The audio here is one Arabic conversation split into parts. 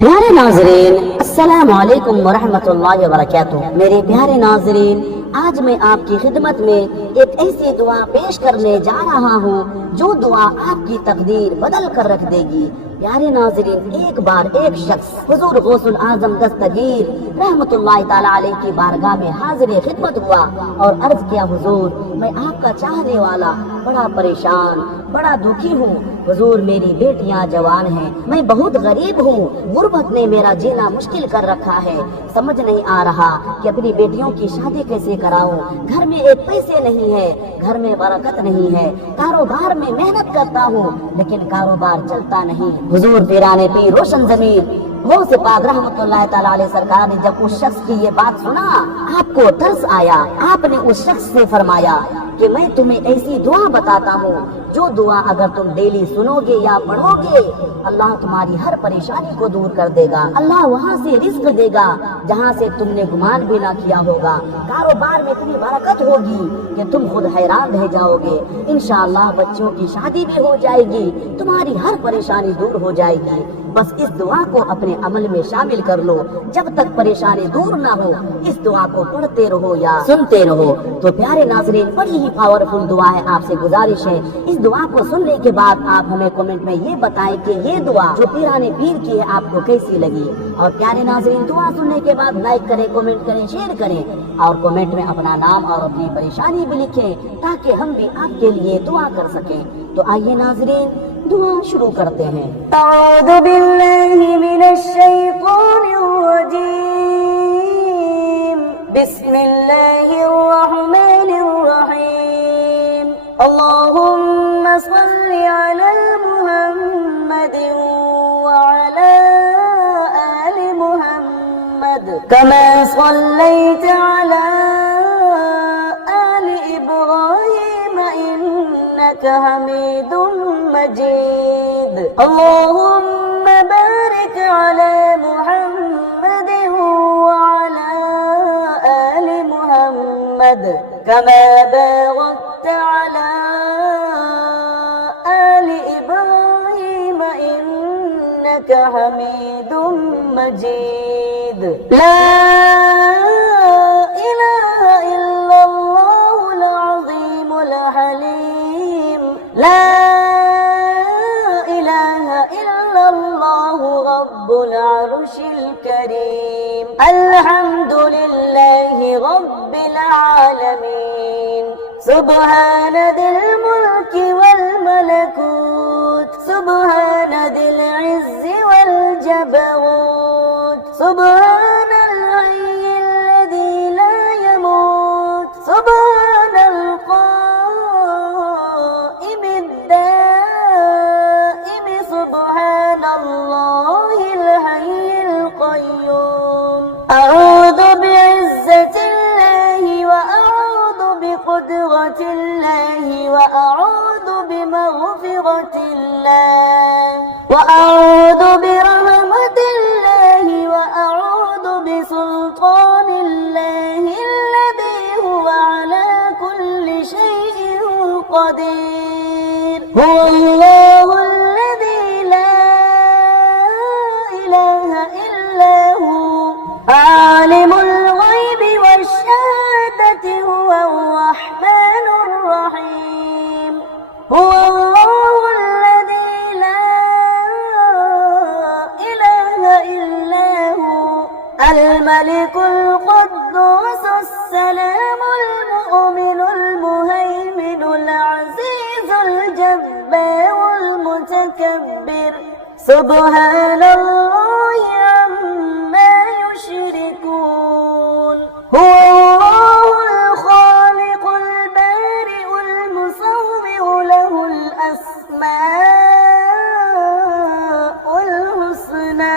प्यारे नाजरीन, अस्सलाम वालेकुम वरहमतुल्लाहि वबरकातुह। मेरे प्यारे नाजरीन, आज मैं आपकी खिदमत में एक ऐसी दुआ पेश करने जा रहा हूँ जो दुआ आपकी तकदीर बदल कर रख देगी। प्यारे नाजरीन, एक बार एक शख्स हुजूर गौसुल आजम दस्तगीर रहमतुल्लाहि ताला अलैहि की बारगाह में हाजिर खिदमत हुआ और अर्ज किया, हुजूर मैं आपका चाहने वाला बड़ा परेशान बड़ा दुखी हूँ। हुजूर मेरी बेटियां जवान हैं, मैं बहुत गरीब हूँ, गुर्बत ने मेरा जीना मुश्किल कर रखा है। समझ नहीं आ रहा कि अपनी बेटियों की शादी कैसे कराऊं। घर में एक पैसे नहीं है, घर में बरकत नहीं है, कारोबार में मेहनत करता हूँ लेकिन कारोबार चलता नहीं। हुजूर पीराने पीर रोशन जमीन गौस पाक रहमतुल्लाहि ताला अलैहि सरकार ने जब उस शख्स की ये बात सुना, आपको तरस आया। आपने उस शख्स से फरमाया कि मैं तुम्हें ऐसी दुआ बताता हूँ जो दुआ अगर तुम डेली सुनोगे या पढ़ोगे, अल्लाह तुम्हारी हर परेशानी को दूर कर देगा। अल्लाह वहाँ से रिस्क देगा जहाँ से तुमने गुमान भी ना किया होगा। कारोबार में इतनी बरकत होगी कि तुम खुद हैरान रह जाओगे। इंशाअल्लाह बच्चों की शादी भी हो जाएगी, तुम्हारी हर परेशानी दूर हो जाएगी। बस इस दुआ को अपने अमल में शामिल कर लो। जब तक परेशानी दूर ना हो इस दुआ को पढ़ते रहो या सुनते रहो। तो प्यारे नाजरीन, बड़ी ही पावरफुल दुआ है। आपसे गुजारिश है इस दुआ को सुनने के बाद आप हमें कमेंट में ये बताएं कि ये दुआ जो पीराने पीर की है आपको कैसी लगी। और प्यारे नाजरीन, दुआ सुनने के बाद लाइक करें, कमेंट करें, शेयर करें और कमेंट में अपना नाम और अपनी परेशानी भी लिखें ताकि हम भी आपके लिए दुआ कर सकें। तो आइए नाजरीन, दुआ शुरू करते हैं। अऊज़ु बिल्लाहि मिनश शैतानिर रजीम। बिस्मिल्लाहिर रहमानिर रहीम। अल्लाहुम्मा सल्लि अला मुहम्मदिन व अला आलि मुहम्मद कमा सल्लैता अला आलि इब्राहीम इन्नका हमीदुम मजीद। अल्लाहुम्मा बारिक अला मुहम्मद व अला आलि मुहम्मद कमा बारकता अला आलि इब्राहीम इन्नका हमीदुम मजीद। ला इलाहा इल्लल्लाहुल अज़ीमुल हलीम। ला इलाहा इल्लल्लाहु रब्बुल अर्शिल करीम। अल्हम्दुलिल्लाहि रब्बिल आलमीन। सुब्हान दिल मुल्की वल मलकूत। सुब्हान दिल इज़्ज़ि वल जबरूत। सुब्हानल हय्यिल्लज़ी ला यमूत। सुब्हानल क़ाइमिद दाइम। सुब्हानल्लाहिल हय्यिल क़य्यूम। अऊज़ु बिइज़्ज़तिल्लाहि व अऊज़ु बिक़ुद्रतिल्लाहि व अऊज़ु बिमग़फ़िरतिल्लाह व अऊज़ु बिरहमतिल्लाहि व अऊज़ु बिसुल्तानिल्लाहि अल्लज़ी हुवा अला कुल्ली शैइन क़दीर। हुवल्लाहुल लज़ी ला इलाहा इल्ला हु आलिमुल ग़ैबि वश्शहादति हुवर रहमानुर रहीम। हुवल्लाहुल लज़ी ला इलाहा इल्ला हु अल मलिकुल क़ुद्दूसुस सलामुल मुअ्मिनुल मुहैमिनुल अज़ीज़ुल जब्बारुल मुतकब्बिर। सुब्हानल्लाहि अम्मा युश्रिकून। हुवल्लाहुल ख़ालिक़ुल बारिउल मुसव्विरु लहुल अस्माउल हुस्ना।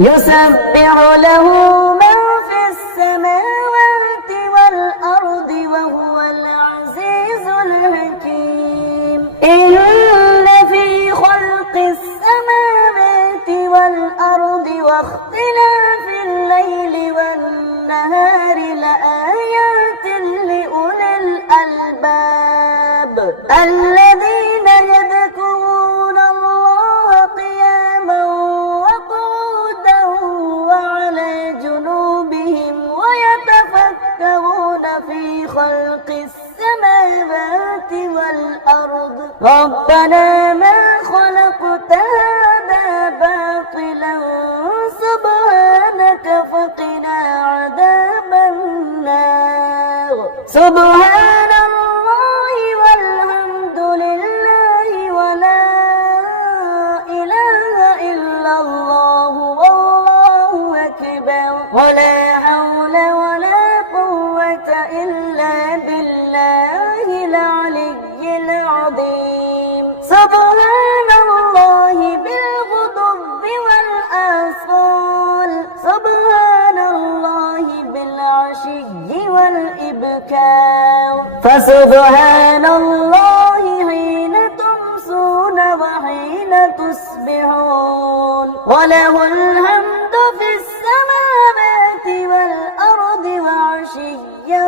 युसब्बिहु लहु मा फिस समावाति वल अर्दि व हुवल अज़ीज़ुल हकीम। इन्न फी ख़ल्क़िस समावाति वल अर्दि व इख्तिलाफ़िल लैलि वन नहारि लआयातिन लिउलिल अलबाब الذين يذكرون الله قياما وقعودا السماوات والأرض ربنا ما خلقت هذا باطلا سبحانك فقنا عذاب النار. سبحان الله والحمد لله ولا إله إلا الله والله أكبر ولا حول ولا قوة إلا بالله العلي العظيم. سبحان الله بالغضب والآصال سبحان الله بالعشي والإبكار فسبحان الله حين تمسون وحين تصبحون وله الحمد في السماوات والأرض وعشيا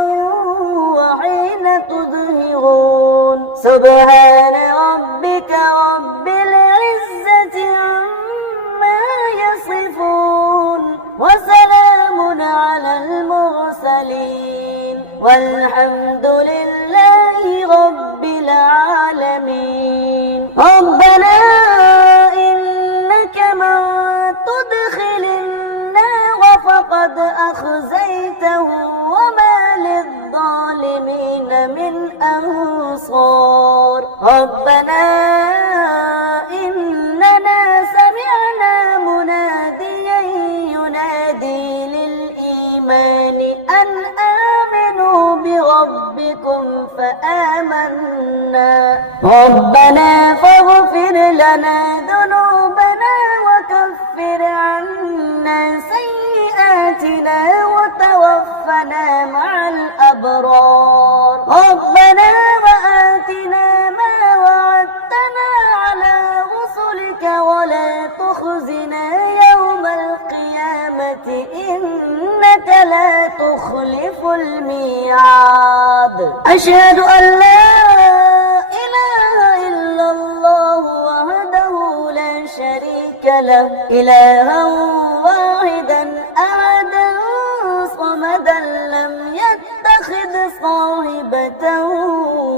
وحين تظهرون. سبحان ربك رب العزة عما يصفون وسلام على المرسلين والحمد لله رب العالمين. ربنا إنك من تدخل النار فقد أخزيته وما للظالمين من أنصار. ربنا إننا سمعنا مناديا ينادي للإيمان أن آمنوا بربكم فآمنا. ربنا فاغفر لنا ذنوبنا وكفر عنا سيئاتنا وتوفنا مع الأبرار. ربنا وآتنا ما وعدتنا على رسلك ولا تخزنا يوم القيامة إنك لا تخلف الميعاد. أشهد أن لا إله إلا الله وحده لا شريك له إلها واحدا أحدا صمدا لم يتخذ صاحبة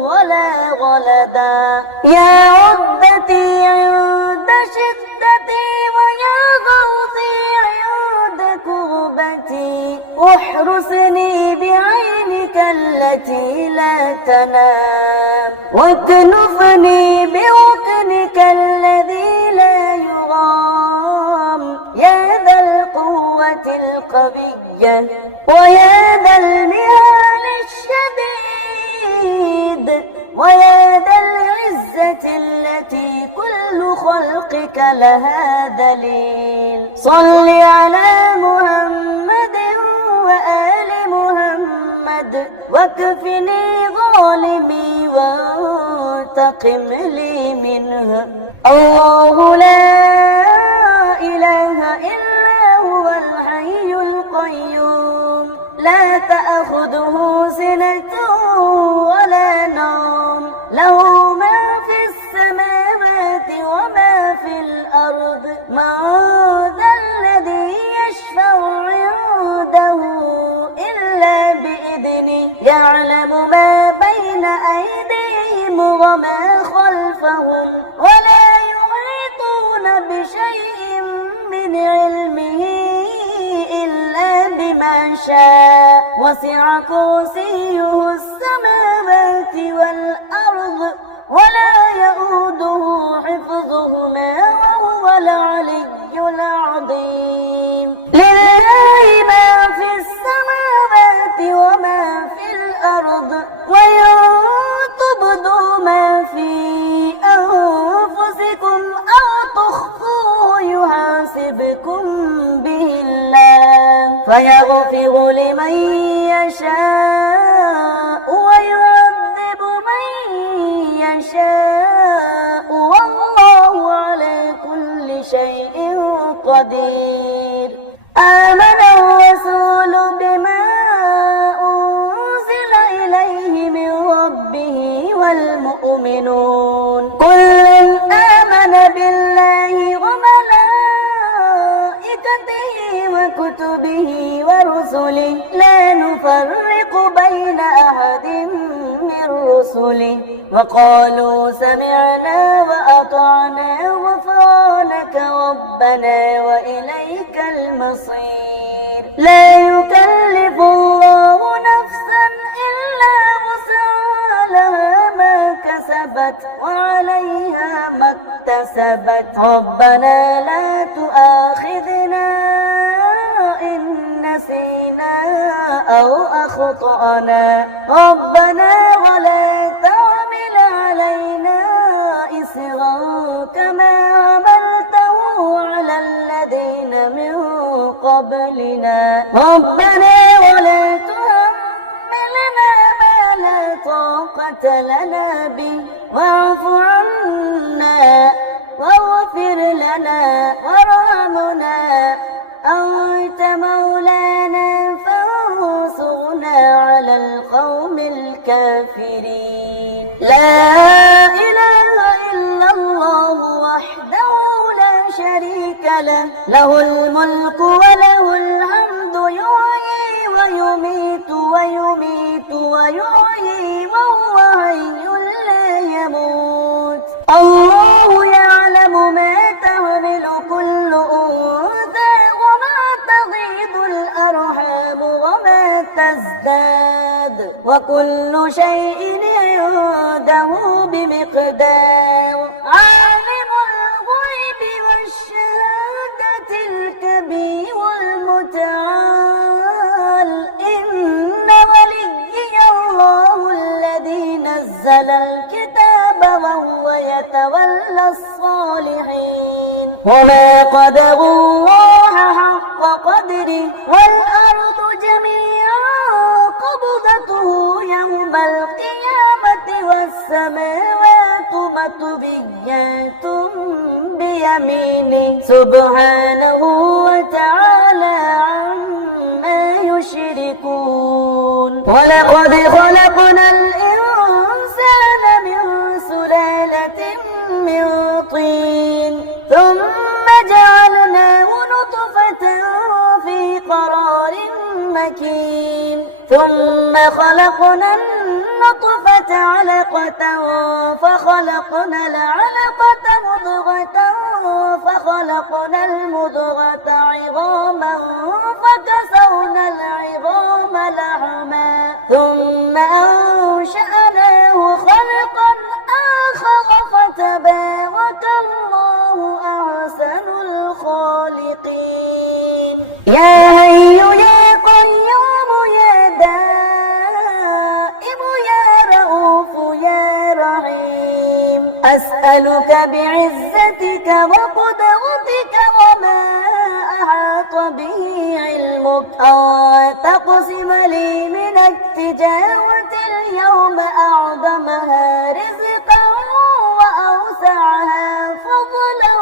ولا ولدا. يا عدتي عند شدتي ويا غوثي عند كربتي احرسني بعينك التي لا تنام واكنفني بركنك الذي لا يرام. يا ذا القوة القوية ويا ذا المهال الشديد ويا ذا العزة التي كل خلقك لها دليل. صل على محمد وآل محمد واكفني ظالمي وانتقم لي منها. الله لا إله إلا هو الحي القيوم لا تأخذه سنة ولا نوم له ما في السماوات وما في الأرض. من ذا الذي يشفع عنده إلا بإذنه يعلم ما بين أيديهم وما خلفهم ولا يحيطون بشيء من علمه إلا بما شاء وسع كرسيه السماوات والأرض ولا يؤوده حفظهما وهو العلي العظيم. لله ما في السماوات وما في الأرض وإن تبدوا ما في أنفسكم أو تخفوه يحاسبكم به الله فيغفر لمن يشاء ويعذب من يشاء والله على كل شيء قدير. آمن الرسول بما أنزل إليه من ربه والمؤمنون كل آمن بالله وملائكته وملائكته وكتبه ورسله لا نفرق بين أحد من رسله وقالوا سمعنا وأطعنا غفرانك ربنا وإليك المصير. لا يكلف الله نفسا إلا وسعها لها ما كسبت وعليها ما اكتسبت ربنا لا تؤاخذنا إن نسينا أو أخطأنا ربنا ولا تحمل علينا إصرا كما حملته على الذين من قبلنا ربنا ولا تحملنا ما لا طاقة لنا به واعف عنا واغفر لنا وارحمنا أنت مولانا فانصرنا على القوم الكافرين. لا إله إلا الله وحده لا شريك له له الملك وله الحمد يحيي ويميت ويحيي وهو حي لا يموت. الله يعلم ما تحمل كل أنثى وما تغيض الأرحام وما تزداد وكل شيء عنده بمقدار. عالم الغيب والشهادة الكبير المتعال إن وليي الله الذي نزل الكتاب وهو يتولى الصالحين. وما قدروا الله حق قدره والأرض جميعا قبضته يوم القيامة والسماوات مطويات بيمينه سبحانه وتعالى عما يشركون. ولقد خلقنا الإنسان من سلالة من طين ثم جعلناه نطفة في قرار مكين ثم خلقنا النطفة علقة فخلقنا العلقة مضغة فخلقنا المضغة عظاما فكسونا العظام لحما ثم أنشأناه خلقا آخر فتبارك الله أحسن الخالقين. يا حي يا قيوم يا دائم يا رؤوف يا رحيم أسألك بعزتك وقدرتك وما أحاط به علمك أن تقسم لي من التجارة اليوم أعظمها رزقا وأوسعها فضلا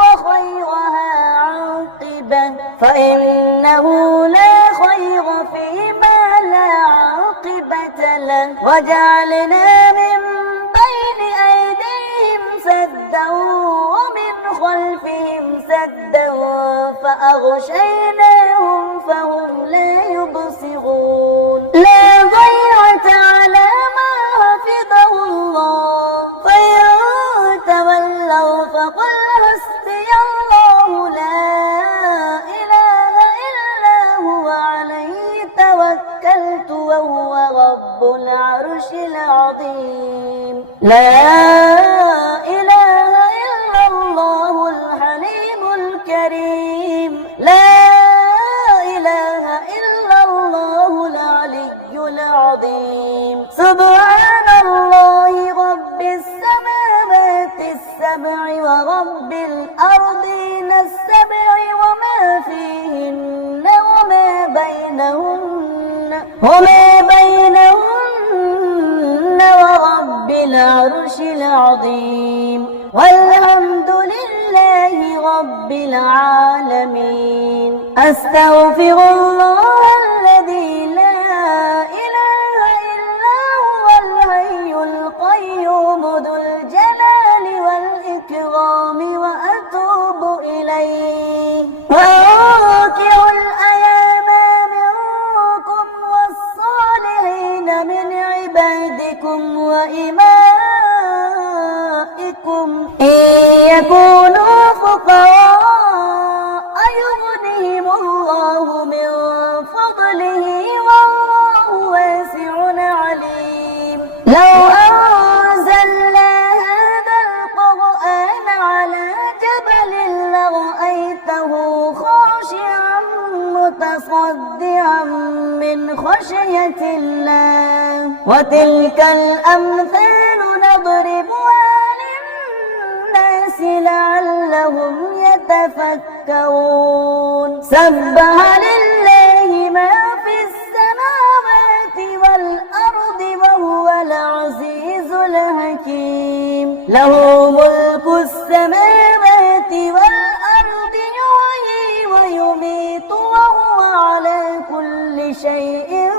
وخيرها عاقبة فإنه لا خير فيما لا عاقبة له وجعلنا من بين أيديهم سدا ومن خلفهم سدا فأغشيناهم فهم لا يبصرون. لا ضيعة على ما حفظه الله فإن تولوا فقل حسبي الله لا إله إلا هو عليه توكلت وهو رب العرش العظيم. لا إله إلا الله الحليم الكريم. لا إله إلا الله العلي العظيم. سبحان الله رب السماوات السبع ورب الأرضين السبع وما فيهن وما بينهن ورب العرش العظيم والحمد لله رب العالمين. أستغفر الله الذي لا إله إلا هو الحي القيوم ذو الجلال والإكرام وأتوب إليه. متصدعا من خشية الله وتلك الأمثال نضربها للناس لعلهم يتفكرون سبح لله ما في السماوات والأرض وهو العزيز الحكيم له ملك السماوات والأرض يحيي ويميت وهو على كل شيء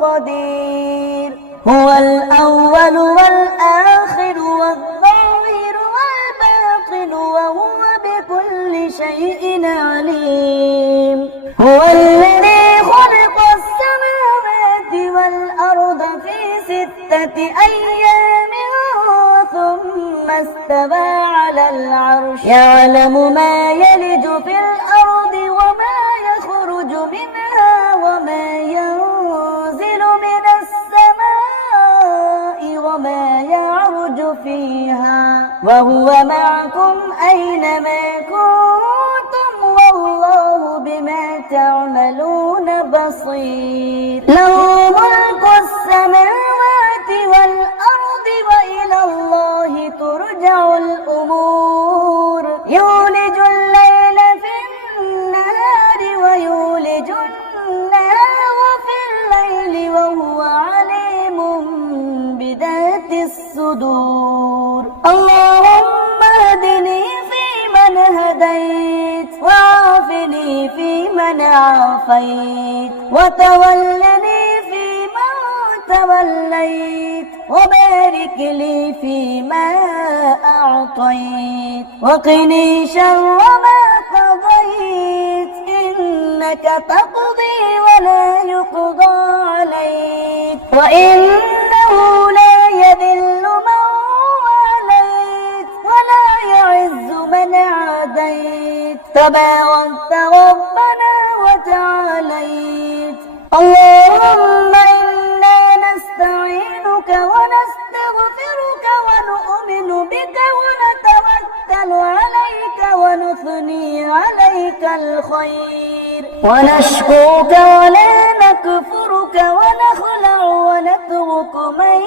قدير هو الأول والآخر والظاهر والباطن وهو بكل شيء عليم هو الذي خلق السماوات والأرض في 6 أيام ثم استوى على العرش يعلم ما يلج في الأرض وما يخرج منها وما ينزل من السماء وما يعرج فيها وهو معكم أينما كنتم والله بما تعملون بصير له ملك السماوات والأرض وإلى الله ترجع الأمور يولج الليل في النهار ويولج النهار في الليل وهو عليم بذات الصدور اللهم اهدني فيمن هديت وعافني فيمن عافيت وتولني فيمن توليت وبارك لي فيما أعطيت وقني شر ما قضيت إنك تقضي ولا يقضى عليك وإنه لا يذل من واليت ولا يعز من عاديت تباركت ربنا وتعاليت اللهم إنا نستعينك ونستغفرك ونؤمن بك ونتوكل عليك ونثني عليك الخير ونشكرك ولا نكفرك ونخلع ونترك من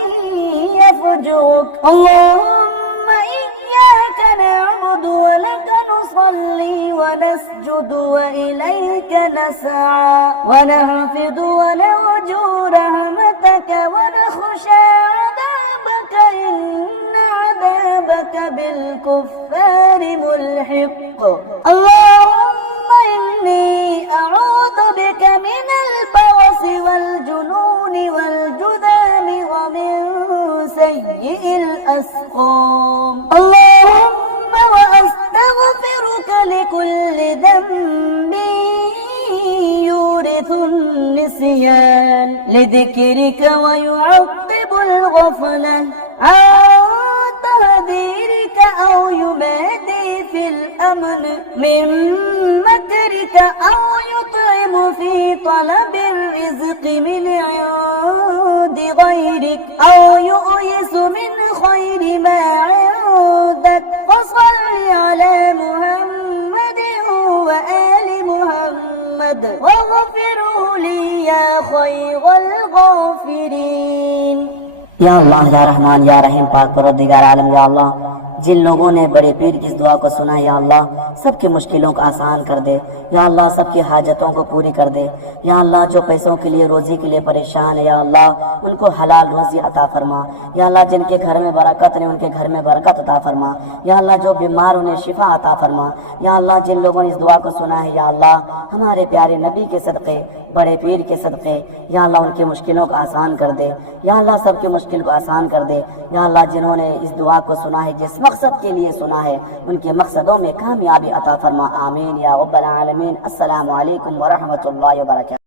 يفجرك اللهم إياك نعبد ولك نصلي ونسجد وإليك نسعى ونحفظ ونرجو رحمتك ونخشى عذابك إن عذابك بالكفار ملحق اللهم إني أعوذ بك من البرص والجنون والجذام ومن سيء الأسقام اللهم وأستغفرك لكل ذنب يورث النسيان لذكرك ويعقب الغفلة عن تهديرك أو يبادي في الأمن من مكرك أو يطعم في طلب الرزق من عند غيرك أو يؤيس من خير ما عندك فصل على محمد وآل محمد واغفروا لي يا خير الغافرين या अल्लाह या रहमान या रहीम पाक परवरदिगार आलम या अल्लाह जिन लोगों ने बड़े पीर की इस दुआ को सुना है या अल्लाह सबकी मुश्किलों को आसान कर दे या अल्लाह सबकी हाजतों को पूरी कर दे या अल्लाह जो पैसों के लिए रोजी के लिए परेशान है या अल्लाह उनको हलाल रोजी अता फरमा या अल्लाह जिनके घर में बरकत नहीं उनके घर में बरकत अता फरमा या अल्लाह जो बीमार उन्हें शिफा अता फरमा या अल्लाह जिन लोगों ने इस दुआ को सुना है या अल्लाह हमारे प्यारे नबी के सदक़े बड़े पीर के सदक़े या अल्लाह उनकी मुश्किलों को आसान कर दे या अल्लाह सबकी मुश्किल को आसान कर दे या अल्लाह जिन्होंने इस दुआ को सुना है जिस मकसद के लिए सुना है उनके मकसदों में कामयाबी अता फरमा आमीन या रब्बल आलमीन। अस्सलामु अलैकुम व रहमतुल्लाहि व बरकातहू।